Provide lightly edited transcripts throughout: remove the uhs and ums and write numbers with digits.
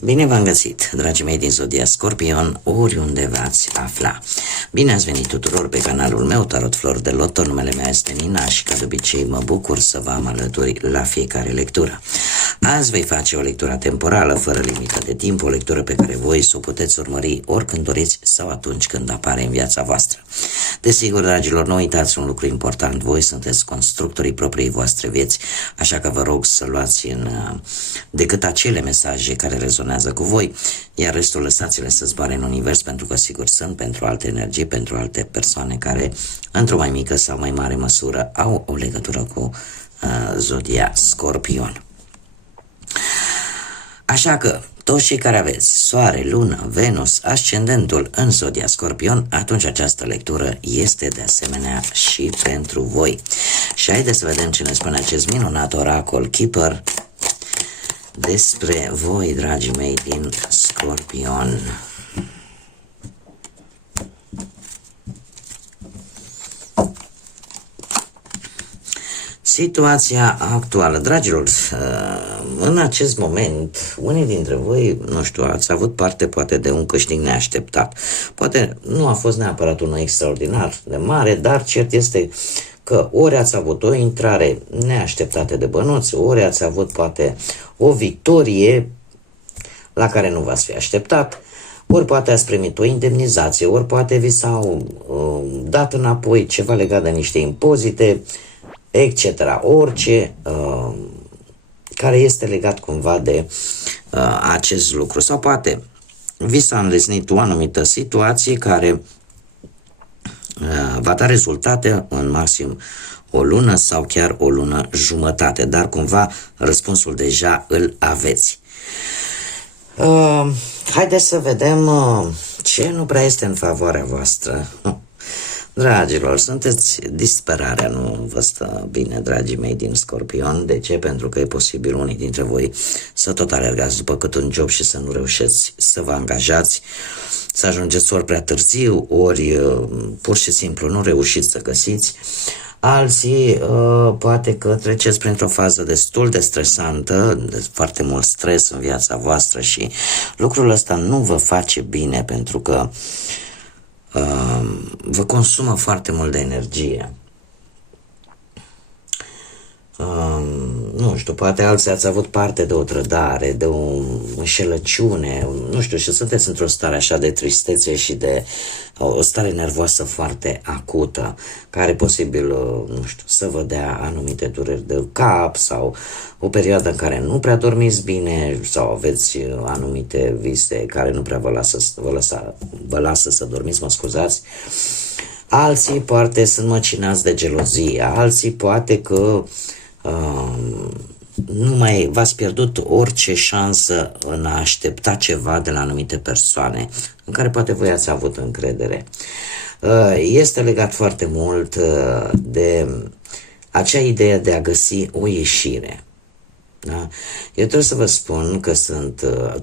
Bine v-am găsit, dragii mei din Zodia Scorpion, oriunde v-ați afla. Bine ați venit tuturor pe canalul meu, Tarot Flori de Loto. Numele meu este Nina și ca de obicei mă bucur să vă am alături la fiecare lectură. Azi voi face o lectură temporală, fără limită de timp, o lectură pe care voi să o puteți urmări oricând doriți sau atunci când apare în viața voastră. Desigur, dragilor, nu uitați un lucru important, voi sunteți constructorii propriei voastre vieți, așa că vă rog să luați decât acele mesaje care rezonează cu voi, iar restul lăsați-le să zboare în univers, pentru că sigur sunt pentru alte energii, pentru alte persoane care, într-o mai mică sau mai mare măsură, au o legătură cu Zodia Scorpion. Așa că, toți cei care aveți Soare, Lună, Venus, ascendentul în Zodia Scorpion, atunci această lectură este de asemenea și pentru voi. Și haideți să vedem ce ne spune acest minunat oracol Keeper despre voi, dragii mei din Scorpion. Situația actuală, dragilor, în acest moment, unii dintre voi, nu știu, ați avut parte poate de un câștig neașteptat. Poate nu a fost neapărat unul extraordinar de mare, dar cert este că ori ați avut o intrare neașteptată de bănuți, ori ați avut poate o victorie la care nu v-ați fi așteptat, ori poate ați primit o indemnizație, ori poate vi s-au dat înapoi ceva legat de niște impozite, etc. Orice care este legat cumva de acest lucru. Sau poate vi s-a înlesnit o anumită situație care va da rezultate în maxim o lună sau chiar o lună jumătate, dar cumva răspunsul deja îl aveți. Haideți să vedem ce nu prea este în favoarea voastră. Dragilor, sunteți disperarea, nu vă stă bine, dragii mei din Scorpion. De ce? Pentru că e posibil unii dintre voi să tot alergați după cât un job și să nu reușeți să vă angajați, să ajungeți ori prea târziu, ori pur și simplu nu reușiți să găsiți. Alții poate că treceți printr-o fază destul de stresantă, de foarte mult stres în viața voastră și lucrul ăsta nu vă face bine, pentru că vă consumă foarte mult de energie. Nu știu, poate alții ați avut parte de o trădare, de o înșelăciune, nu știu, și sunteți într-o stare așa de tristețe și de o stare nervoasă foarte acută, care posibil, nu știu, să vă dea anumite dureri de cap sau o perioadă în care nu prea dormiți bine sau aveți anumite vise care nu prea vă lasă să dormiți, mă scuzați. Alții poate sunt măcinați de gelozie, alții poate că nu mai v-ați pierdut orice șansă în a aștepta ceva de la anumite persoane în care poate voi ați avut încredere. Este legat foarte mult de acea idee de a găsi o ieșire. Da? Eu trebuie să vă spun că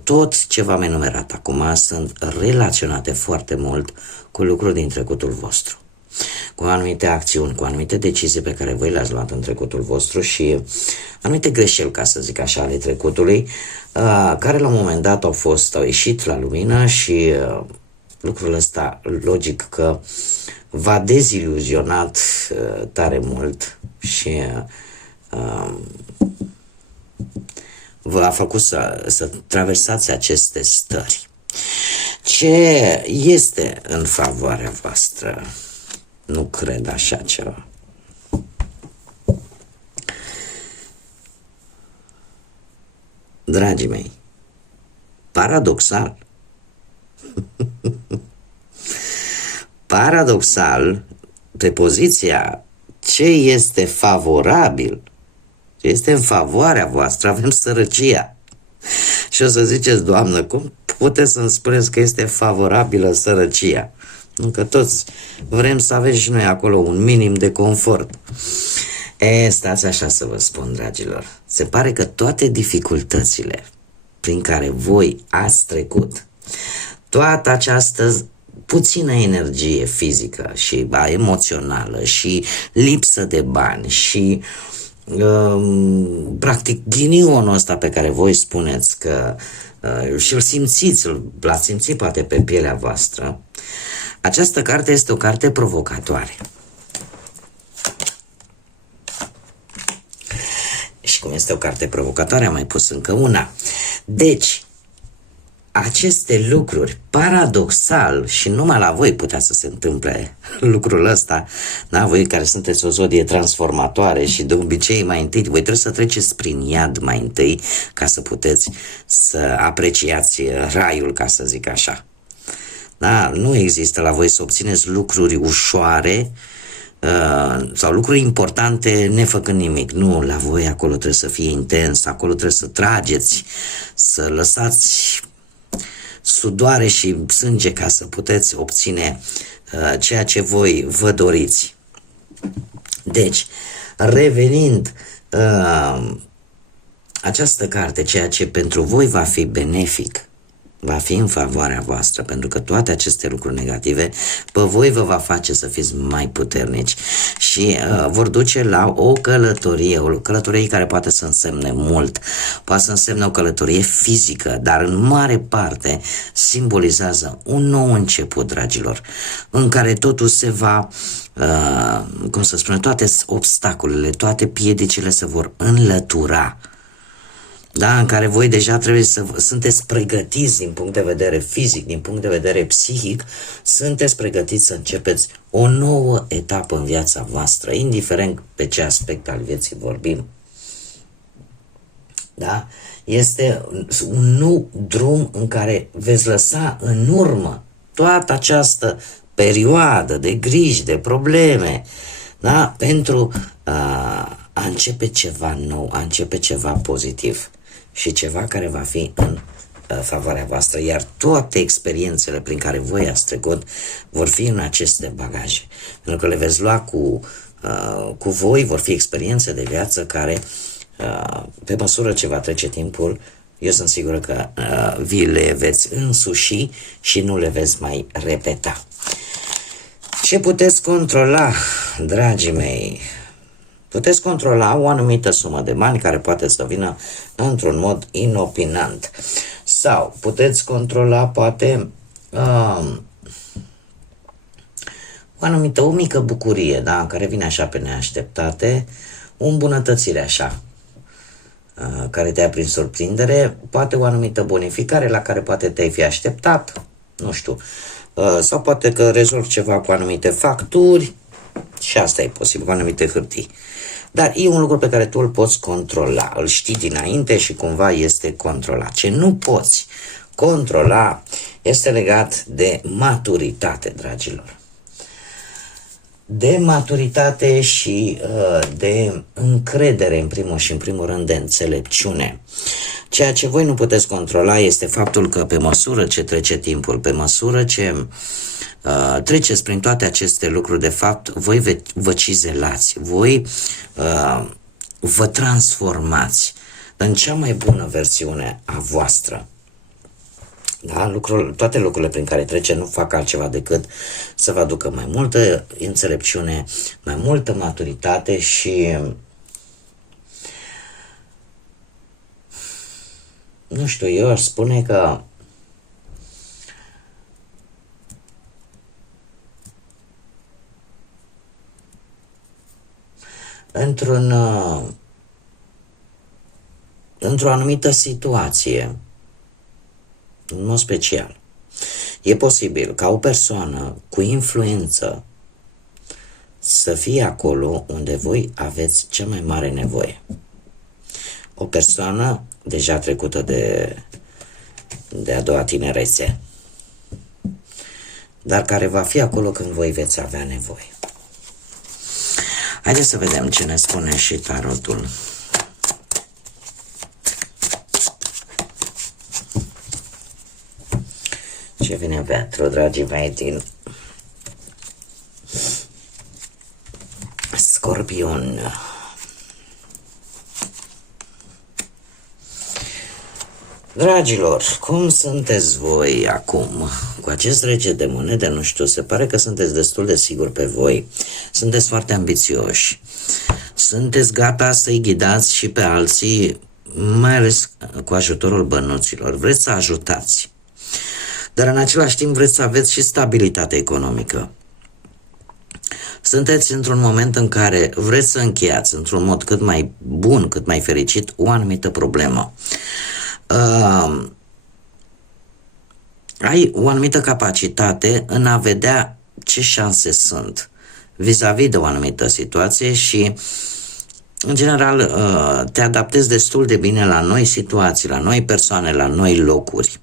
tot ce v-am enumerat acum sunt relaționate foarte mult cu lucruri din trecutul vostru, cu anumite acțiuni, cu anumite decizii pe care voi le-ați luat în trecutul vostru și anumite greșeli, ca să zic așa, ale trecutului, care la un moment dat au ieșit la lumină și lucrul ăsta, logic că v-a deziluzionat tare mult și v-a făcut să traversați aceste stări. Ce este în favoarea voastră? Nu cred așa ceva. Dragii mei, paradoxal, pe poziția ce este favorabil, ce este în favoarea voastră, avem sărăcia. Și o să ziceți, Doamnă, cum puteți să-mi spuneți că este favorabilă sărăcia? Încă toți vrem să avem și noi acolo un minim de confort. Stați așa să vă spun, dragilor. Se pare că toate dificultățile prin care voi ați trecut, toată această puțină energie fizică și emoțională și lipsă de bani și practic ghinionul ăsta pe care voi spuneți că și îl simțiți, l-ați simțit poate pe pielea voastră, această carte este o carte provocatoare. Și cum este o carte provocatoare, am mai pus încă una. Deci, aceste lucruri, paradoxal, și numai la voi putea să se întâmple lucrul ăsta, da? Voi care sunteți o zodie transformatoare și de obicei mai întâi, voi trebuie să treceți prin iad mai întâi ca să puteți să apreciați raiul, ca să zic așa. Da? Nu există la voi să obțineți lucruri ușoare sau lucruri importante nefăcând nimic. Nu, la voi acolo trebuie să fie intens, acolo trebuie să trageți, să lăsați sudoare și sânge ca să puteți obține ceea ce voi vă doriți. Deci, revenind, această carte, ceea ce pentru voi va fi benefic, va fi în favoarea voastră, pentru că toate aceste lucruri negative pe voi vă va face să fiți mai puternici și vor duce la o călătorie care poate să însemne mult, poate să însemne o călătorie fizică, dar în mare parte simbolizează un nou început, dragilor, în care totul se va, cum să spun, toate obstacolele, toate piedicile se vor înlătura. Da, în care voi deja trebuie să sunteți pregătiți din punct de vedere fizic, din punct de vedere psihic, sunteți pregătiți să începeți o nouă etapă în viața voastră, indiferent pe ce aspect al vieții vorbim. Da? Este un nou drum în care veți lăsa în urmă toată această perioadă de griji, de probleme, da? Pentru a începe ceva nou, a începe ceva pozitiv și ceva care va fi în favoarea voastră, iar toate experiențele prin care voi ați trecut vor fi în aceste bagaje, pentru că le veți lua cu voi, vor fi experiențe de viață care, pe măsură ce va trece timpul, eu sunt sigură că vi le veți însuși și nu le veți mai repeta. Ce puteți controla, dragii mei? Puteți controla o anumită sumă de bani care poate să vină într-un mod inopinant. Sau puteți controla poate o mică bucurie, da, care vine așa pe neașteptate, o îmbunătățire așa, care te-a prin surprindere, poate o anumită bonificare la care poate te-ai fi așteptat, nu știu, sau poate că rezolvi ceva cu anumite facturi, și asta e posibil, cu anumite hârtii. Dar e un lucru pe care tu îl poți controla, îl știi dinainte și cumva este controlat. Ce nu poți controla este legat de maturitate, dragilor. De maturitate și de încredere, în primul rând, de înțelepciune. Ceea ce voi nu puteți controla este faptul că pe măsură ce trece timpul, pe măsură ce treceți prin toate aceste lucruri, de fapt, voi vă cizelați, voi vă transformați în cea mai bună versiune a voastră. Da? Toate lucrurile prin care trece nu fac altceva decât să vă aducă mai multă înțelepciune, mai multă maturitate și, nu știu, eu aș spune că într-o anumită situație, în mod special, e posibil ca o persoană cu influență să fie acolo unde voi aveți cea mai mare nevoie. O persoană deja trecută de a doua tinerețe, dar care va fi acolo când voi veți avea nevoie. Haideți să vedem ce ne spune și tarotul. Ce vine pentru, dragii mei, din Scorpion. Dragilor, cum sunteți voi acum? Cu acest rege de monede, nu știu, se pare că sunteți destul de siguri pe voi. Sunteți foarte ambițioși. Sunteți gata să-i ghidați și pe alții, mai ales cu ajutorul bănuților. Vreți să ajutați. Dar în același timp vreți să aveți și stabilitate economică. Sunteți într-un moment în care vreți să încheiați într-un mod cât mai bun, cât mai fericit, o anumită problemă. Ai o anumită capacitate în a vedea ce șanse sunt vis-a-vis de o anumită situație și, în general, te adaptezi destul de bine la noi situații, la noi persoane, la noi locuri.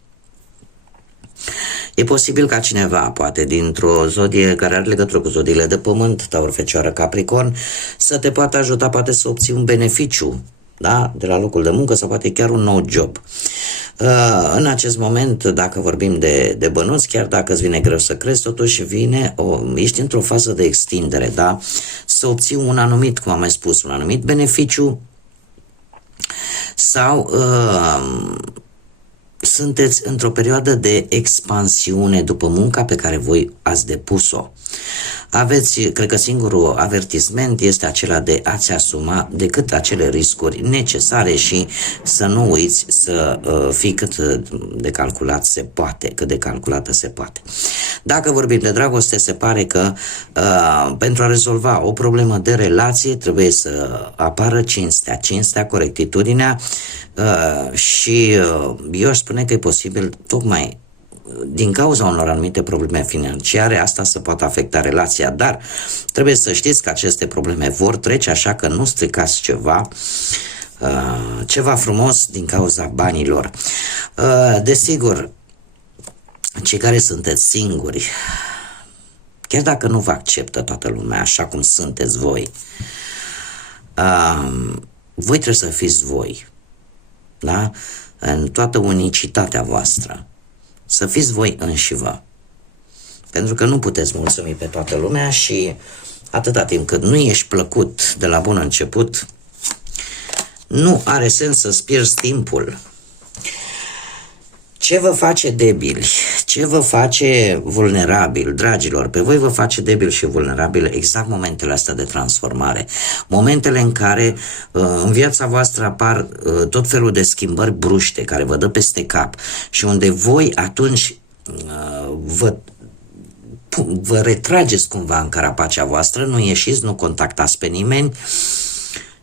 E posibil ca cineva, poate dintr-o zodie care are legătură cu zodiile de pământ, Taur, Fecioară, Capricorn, să te poată ajuta, poate să obții un beneficiu, da? De la locul de muncă sau poate chiar un nou job. În acest moment, dacă vorbim de bănuți, chiar dacă îți vine greu să crezi, totuși ești într-o fază de extindere, da? Să obții un anumit, cum am mai spus, un anumit beneficiu sau sunteți într-o perioadă de expansiune după munca pe care voi ați depus-o. Aveți, cred că singurul avertisment este acela de a-ți asuma decât acele riscuri necesare și să nu uiți să fii cât de calculat se poate, cât de calculată se poate. Dacă vorbim de dragoste, se pare că pentru a rezolva o problemă de relație trebuie să apară cinstea, corectitudinea și eu aș spune că e posibil tocmai din cauza unor anumite probleme financiare, asta să poată afecta relația, dar trebuie să știți că aceste probleme vor trece, așa că nu stricați ceva frumos din cauza banilor. Desigur, cei care sunteți singuri, chiar dacă nu vă acceptă toată lumea așa cum sunteți voi, voi trebuie să fiți voi, da? În toată unicitatea voastră. Să fiți voi înșivă. Pentru că nu puteți mulțumi pe toată lumea și atâta timp cât nu ești plăcut de la bun început, nu are sens să-ți pierzi timpul. Ce vă face debili? Ce vă face vulnerabil, dragilor? Pe voi vă face debil și vulnerabil exact momentele astea de transformare. Momentele în care în viața voastră apar tot felul de schimbări bruște care vă dă peste cap și unde voi atunci vă retrageți cumva în carapacea voastră, nu ieșiți, nu contactați pe nimeni.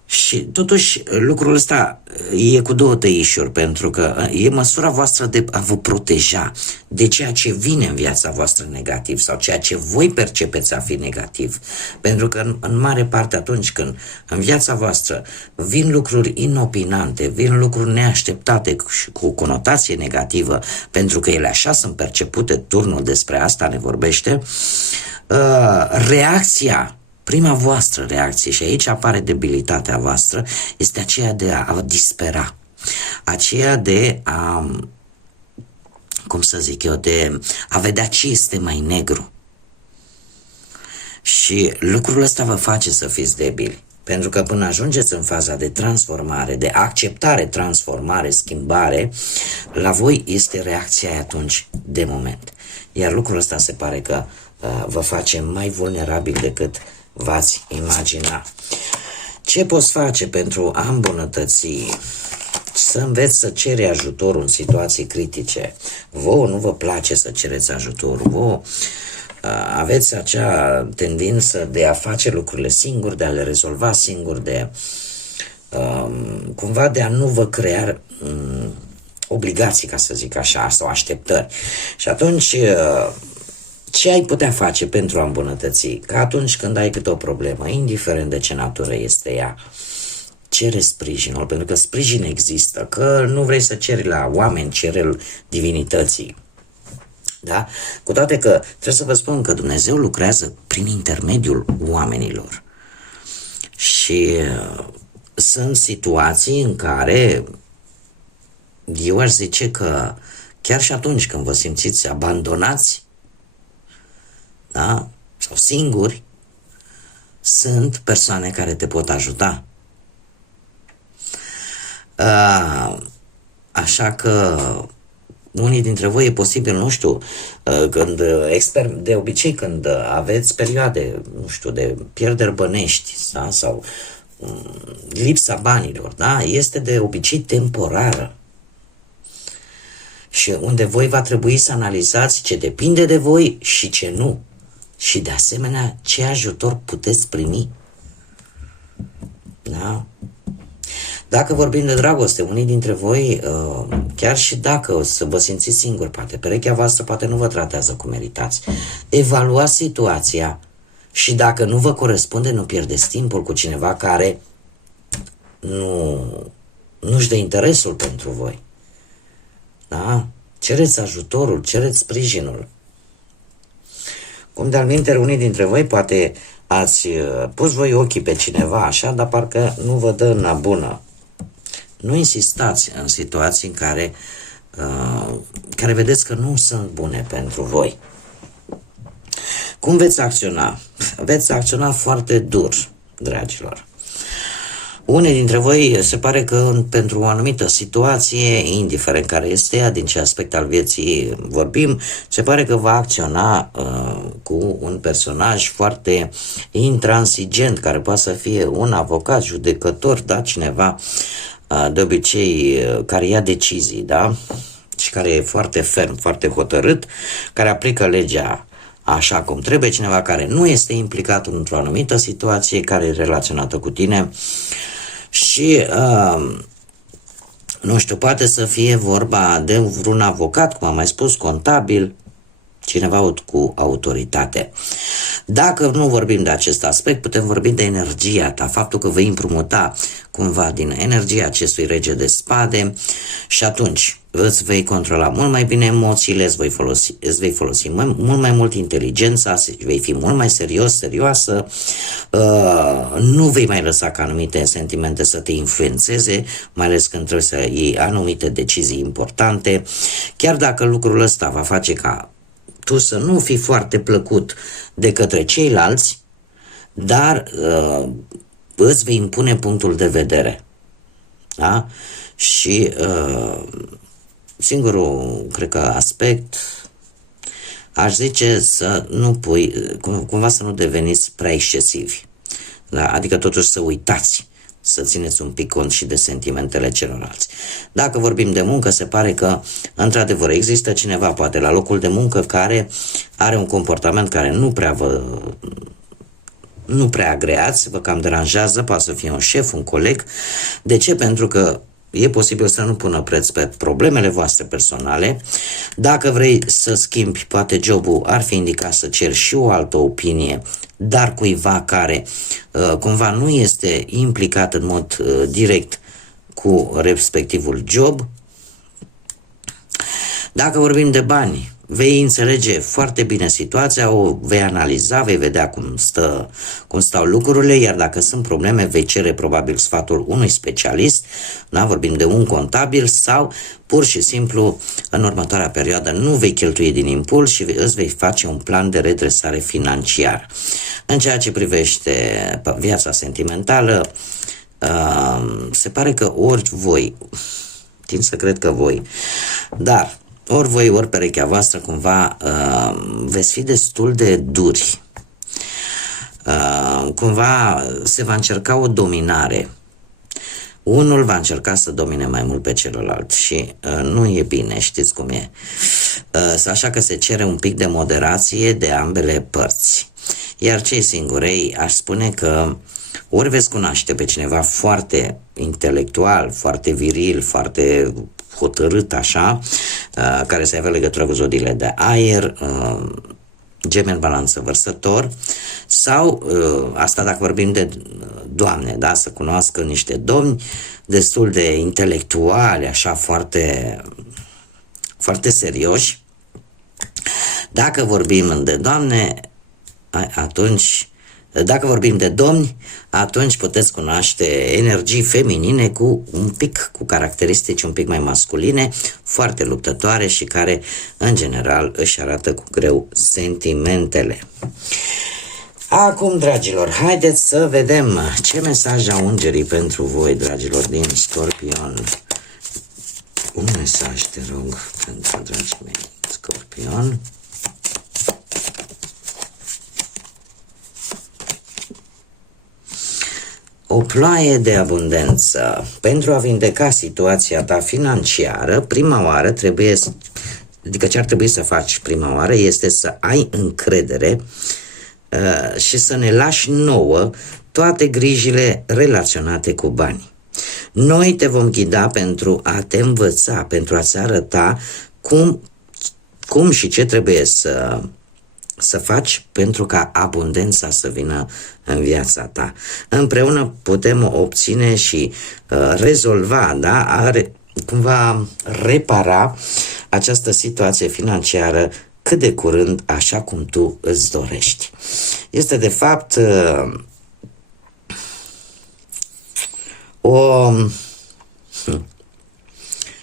Și totuși lucrul ăsta e cu două tăișuri, pentru că e măsura voastră de a vă proteja de ceea ce vine în viața voastră negativ sau ceea ce voi percepeți a fi negativ. Pentru că în mare parte atunci când în viața voastră vin lucruri inopinante, vin lucruri neașteptate și cu conotație negativă, pentru că ele așa sunt percepute, turnul despre asta ne vorbește, prima voastră reacție, și aici apare debilitatea voastră, este aceea de a dispera, aceea de a, cum să zic eu, de a vedea ce este mai negru. Și lucrul ăsta vă face să fiți debili, pentru că până ajungeți în faza de transformare, de acceptare, transformare, schimbare, la voi este reacția aia atunci de moment. Iar lucrul ăsta se pare că vă face mai vulnerabil decât v-ați imagina. Ce poți face pentru a îmbunătăți? Să înveți să ceri ajutorul în situații critice. Vouă nu vă place să cereți ajutorul. Vouă aveți acea tendință de a face lucrurile singuri, de a le rezolva singuri, de cumva de a nu vă crea obligații, ca să zic așa, sau așteptări. Și atunci ce ai putea face pentru a îmbunătăți? Că atunci când ai câte o problemă, indiferent de ce natură este ea, cere sprijinul, pentru că sprijin există, că nu vrei să ceri la oameni, cere divinității. Da? Cu toate că trebuie să vă spun că Dumnezeu lucrează prin intermediul oamenilor. Și sunt situații în care eu aș zice că chiar și atunci când vă simțiți abandonați, da? Sau singuri, sunt persoane care te pot ajuta. Așa că unii dintre voi e posibil, nu știu, când de obicei când aveți perioade, nu știu, de pierderi bănești, da? Sau lipsa banilor, da? Este de obicei temporară. Și unde voi va trebui să analizați ce depinde de voi și ce nu. Și de asemenea, ce ajutor puteți primi. Da? Dacă vorbim de dragoste, unii dintre voi, chiar și dacă o să vă simțiți singuri, poate perechea voastră poate nu vă tratează cum meritați, evaluați situația și dacă nu vă corespunde, nu pierdeți timpul cu cineva care nu-și dă interesul pentru voi. Da? Cereți ajutorul, cereți sprijinul. Cum de-al minteri, unii dintre voi poate ați pus voi ochii pe cineva așa, dar parcă nu vă dă în bună. Nu insistați în situații în care vedeți că nu sunt bune pentru voi. Cum veți acționa? Veți acționa foarte dur, dragilor. Unii dintre voi se pare că pentru o anumită situație, indiferent care este ea, din ce aspect al vieții vorbim, se pare că va acționa cu un personaj foarte intransigent, care poate să fie un avocat, judecător, da, cineva de obicei care ia decizii, da, și care e foarte ferm, foarte hotărât, care aplică legea așa cum trebuie, cineva care nu este implicat într-o anumită situație, care e relaționată cu tine și, nu știu, poate să fie vorba de vreun avocat, cum am mai spus, contabil, cineva cu autoritate. Dacă nu vorbim de acest aspect, putem vorbi de energia ta, faptul că vei împrumuta cumva din energia acestui rege de spade și atunci îți vei controla mult mai bine emoțiile, îți vei folosi mult mai mult inteligența, vei fi mult mai serios, serioasă, nu vei mai lăsa ca anumite sentimente să te influențeze, mai ales când trebuie să iei anumite decizii importante, chiar dacă lucrul ăsta va face ca tu să nu fii foarte plăcut de către ceilalți, dar îți vei impune punctul de vedere. Da? Și singurul, cred că, aspect, aș zice să nu pui, cumva să nu deveniți prea excesivi. Da? Adică totuși să uitați, să țineți un pic cont și de sentimentele celorlalți. Dacă vorbim de muncă, se pare că, într-adevăr, există cineva, poate la locul de muncă, care are un comportament care nu prea agreați, vă cam deranjează, poate să fie un șef, un coleg. De ce? Pentru că e posibil să nu pună preț pe problemele voastre personale. Dacă vrei să schimbi, poate jobul ar fi indicat să ceri și o altă opinie, dar cuiva care cumva nu este implicat în mod direct cu respectivul job. Dacă vorbim de bani, vei înțelege foarte bine situația, o vei analiza, vei vedea cum stau lucrurile, iar dacă sunt probleme, vei cere probabil sfatul unui specialist, da? Vorbim de un contabil sau pur și simplu în următoarea perioadă nu vei cheltui din impuls și îți vei face un plan de redresare financiară. În ceea ce privește viața sentimentală, se pare că ori voi, tind să cred că voi, dar ori voi, ori perechea voastră cumva veți fi destul de duri. Cumva se va încerca o dominare. Unul va încerca să domine mai mult pe celălalt și nu e bine, știți cum e. Așa că se cere un pic de moderație de ambele părți. Iar cei singurei aș spune că ori veți cunoaște pe cineva foarte intelectual, foarte viril, foarte hotărât așa, care să aibă legătură cu zodiile de aer, Gemeni, Balanță, Vărsător, sau asta dacă vorbim de doamne, da, să cunoască niște domni destul de intelectuali, așa foarte, foarte serioși. Dacă vorbim de doamne, atunci, dacă vorbim de domni, atunci puteți cunoaște energii feminine cu caracteristici un pic mai masculine, foarte luptătoare și care, în general, își arată cu greu sentimentele. Acum, dragilor, haideți să vedem ce mesaj au îngerii pentru voi, dragilor, din Scorpion. Un mesaj, te rog, pentru dragii mei Scorpion. O ploaie de abundență. Pentru a vindeca situația ta financiară, prima oară trebuie să, adică ce ar trebui să faci prima oară este să ai încredere și să ne lași nouă toate grijile relaționate cu banii. Noi te vom ghida pentru a te învăța, pentru a-ți arăta cum și ce trebuie să faci pentru ca abundența să vină în viața ta. Împreună putem obține și rezolva, da? Cumva repara această situație financiară cât de curând, așa cum tu îți dorești. Este de fapt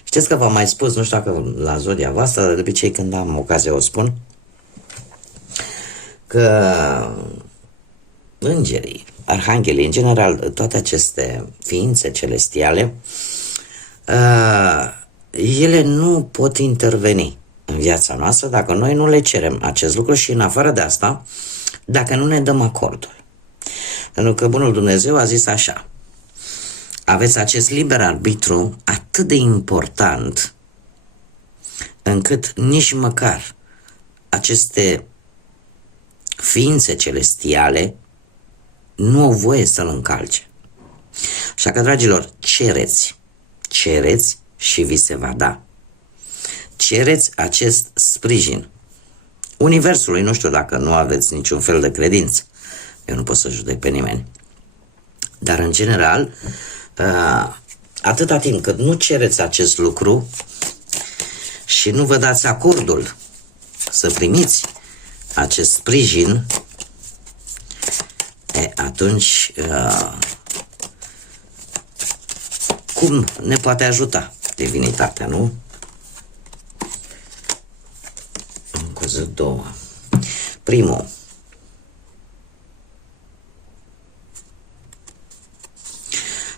Știți că v-am mai spus, nu știu dacă la zodia voastră, de obicei când am ocazia o spun, că îngerii, arhanghelii, în general, toate aceste ființe celestiale, ele nu pot interveni în viața noastră dacă noi nu le cerem acest lucru și în afară de asta, dacă nu ne dăm acordul. Pentru că Bunul Dumnezeu a zis așa: aveți acest liber arbitru atât de important încât nici măcar aceste ființe celestiale nu au voie să-l încalce. Așa că, dragilor, cereți și vi se va da. Cereți acest sprijin Universului, nu știu dacă nu aveți niciun fel de credință. Eu nu pot să judec pe nimeni. Dar, în general, atâta timp cât nu cereți acest lucru și nu vă dați acordul să primiți acest sprijin, atunci cum ne poate ajuta divinitatea, nu? Am căzut două. Primul: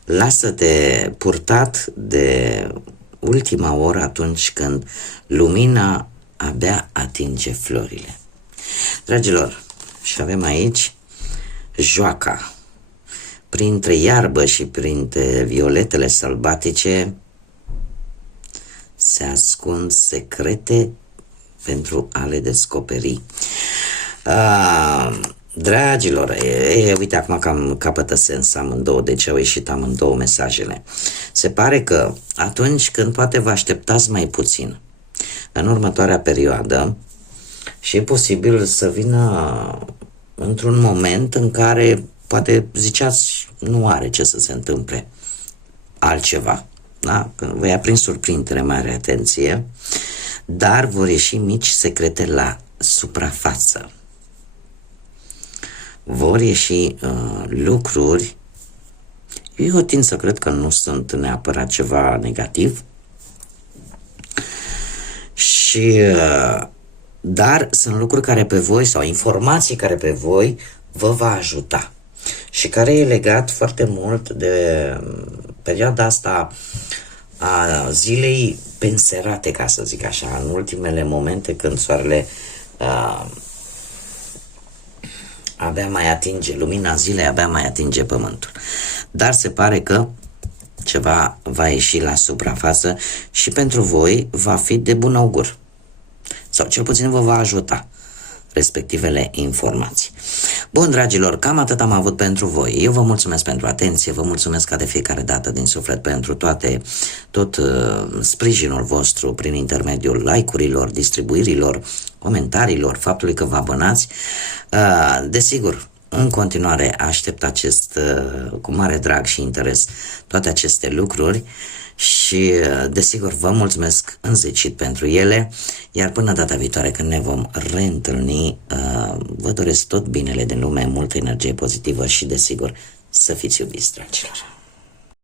lasă-te purtat de ultima oră atunci când lumina abia atinge florile. Dragilor, și avem aici joaca. Printre iarbă și printre violetele sălbatice se ascund secrete pentru a le descoperi. Dragilor, uite acum că capătă sens amândouă, deci au ieșit amândouă mesajele. Se pare că atunci când poate vă așteptați mai puțin, în următoarea perioadă, și e posibil să vină într-un moment în care poate ziceați nu are ce să se întâmple altceva, da? Când vă ia prin surprindere, mare atenție, dar vor ieși mici secrete la suprafață. Vor ieși lucruri, eu tind să cred că nu sunt neapărat ceva negativ, și dar sunt lucruri care pe voi, sau informații care pe voi vă va ajuta și care e legat foarte mult de perioada asta a zilei penserate, ca să zic așa, în ultimele momente când soarele abia mai atinge, lumina zilei abia mai atinge pământul. Dar se pare că ceva va ieși la suprafață și pentru voi va fi de bun augur. Sau cel puțin vă va ajuta respectivele informații. Bun, dragilor, cam atât am avut pentru voi. Eu vă mulțumesc pentru atenție, vă mulțumesc ca de fiecare dată din suflet pentru tot sprijinul vostru prin intermediul like-urilor, distribuirilor, comentariilor, faptului că vă abonați. Desigur, în continuare aștept cu mare drag și interes toate aceste lucruri și, desigur, vă mulțumesc înzecit pentru ele, iar până data viitoare când ne vom reîntâlni, vă doresc tot binele din lume, multă energie pozitivă și, desigur, să fiți iubiți, dragilor.